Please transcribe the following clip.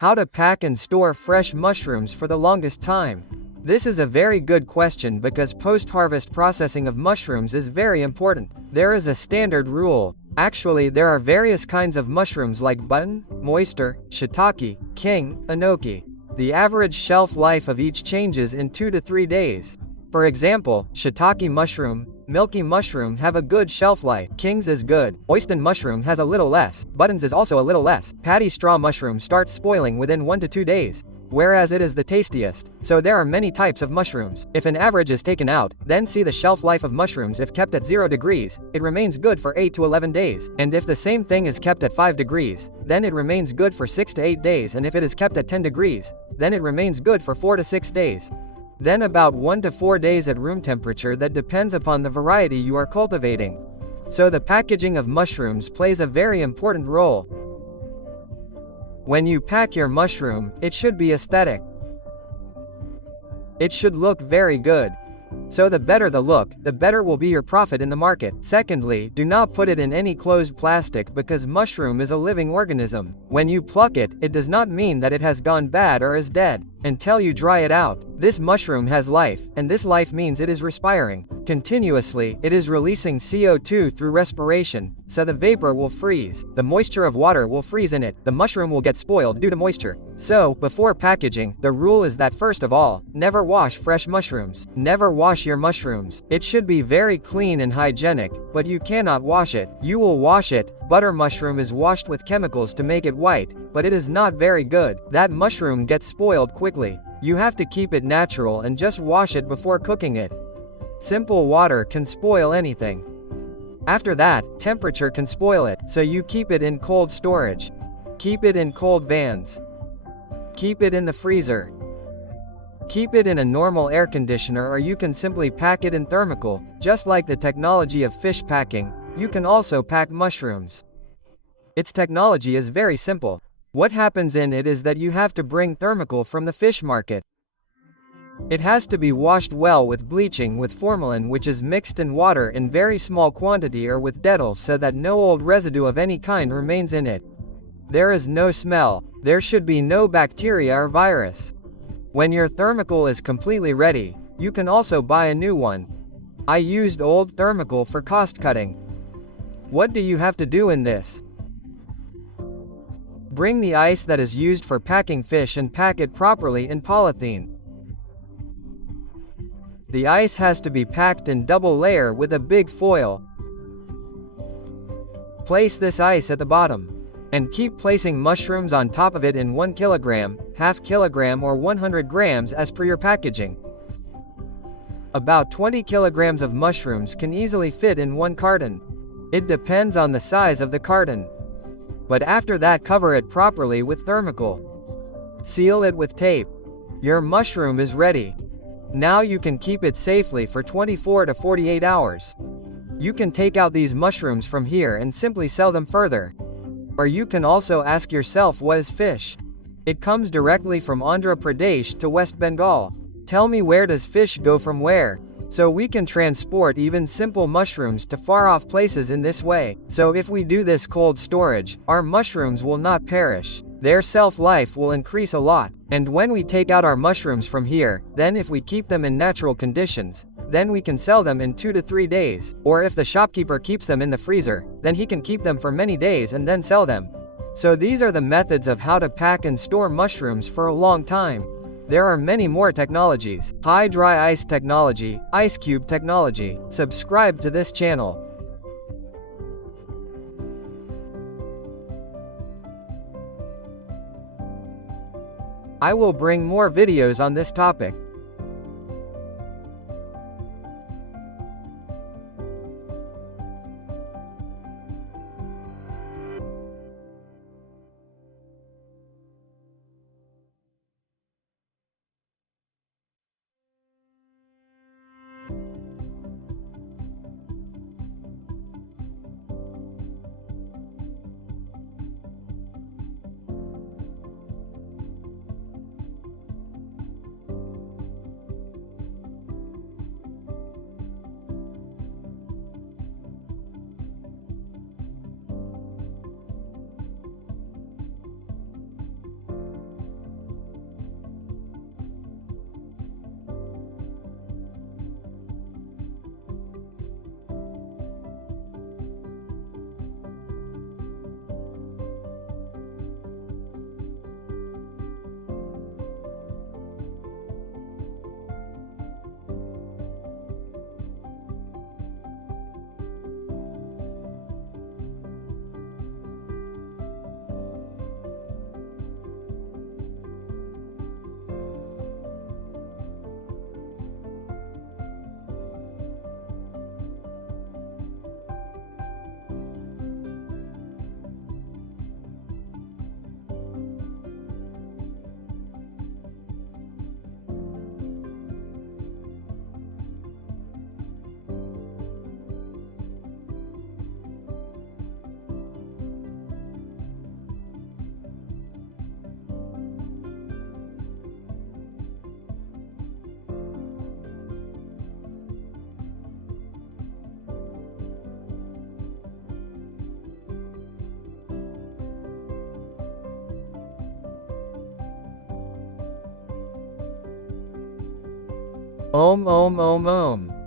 How to pack and store fresh mushrooms for the longest time. This is a very good question because post-harvest processing of mushrooms is very important. There is a standard rule. Actually, there are various kinds of mushrooms like button, moister, shiitake, king, enoki. The average shelf life of each changes in 2 to 3 days. For example, shiitake mushroom, milky mushroom have a good shelf life. King's is good. Oyster mushroom has a little less. Buttons is also a little less. Paddy straw mushroom starts spoiling within 1 to 2 days, whereas it is the tastiest. So there are many types of mushrooms. If an average is taken out, then see the shelf life of mushrooms. If kept at 0 degrees, it remains good for 8 to 11 days. And if the same thing is kept at 5 degrees, then it remains good for 6 to 8 days. And if it is kept at 10 degrees, then it remains good for 4 to 6 days. Then about 1 to 4 days at room temperature. That depends upon the variety you are cultivating. So the packaging of mushrooms plays a very important role. When you pack your mushroom, it should be aesthetic. It should look very good. So the better the look, the better will be your profit in the market. Secondly, do not put it in any closed plastic because mushroom is a living organism. When you pluck it, it does not mean that it has gone bad or is dead until you dry it out. This mushroom has life, and this life means it is respiring. Continuously, it is releasing CO2 through respiration, so the vapor will freeze. The moisture of water will freeze in it. The mushroom will get spoiled due to moisture. So, before packaging, the rule is that first of all, never wash fresh mushrooms. Never wash your mushrooms. It should be very clean and hygienic, but you cannot wash it. You will wash it. Butter mushroom is washed with chemicals to make it white, but it is not very good. That mushroom gets spoiled quickly. You have to keep it natural and just wash it before cooking it. Simple water can spoil anything. After that, temperature can spoil it, so you keep it in cold storage. Keep it in cold vans. Keep it in the freezer. Keep it in a normal air conditioner, or you can simply pack it in thermocool. Just like the technology of fish packing, you can also pack mushrooms. Its technology is very simple. What happens in it is that you have to bring thermocool from the fish market. It has to be washed well with bleaching with formalin, which is mixed in water in very small quantity, or with Dettol, so that no old residue of any kind remains in it. There is no smell. There should be no bacteria or virus. When your thermocool is completely ready, you can also buy a new one. I used old thermocool for cost cutting. What do you have to do in this? Bring the ice that is used for packing fish and pack it properly in polythene. The ice has to be packed in double layer with a big foil. Place this ice at the bottom. And keep placing mushrooms on top of it in 1 kilogram, half kilogram or 100 grams as per your packaging. About 20 kilograms of mushrooms can easily fit in 1 carton. It depends on the size of the carton. But after that, cover it properly with thermocool. Seal it with tape. Your mushroom is ready. Now you can keep it safely for 24 to 48 hours. You can take out these mushrooms from here and simply sell them further. Or you can also ask yourself, what is fish? It comes directly from Andhra Pradesh to West Bengal. Tell me, where does fish go from where? So we can transport even simple mushrooms to far off places in this way. So if we do this cold storage, our mushrooms will not perish. Their shelf-life will increase a lot. And when we take out our mushrooms from here, then if we keep them in natural conditions, then we can sell them in 2 to 3 days. Or if the shopkeeper keeps them in the freezer, then he can keep them for many days and then sell them. So these are the methods of how to pack and store mushrooms for a long time. There are many more technologies. High dry ice technology, ice cube technology. Subscribe to this channel. I will bring more videos on this topic. Om om om om.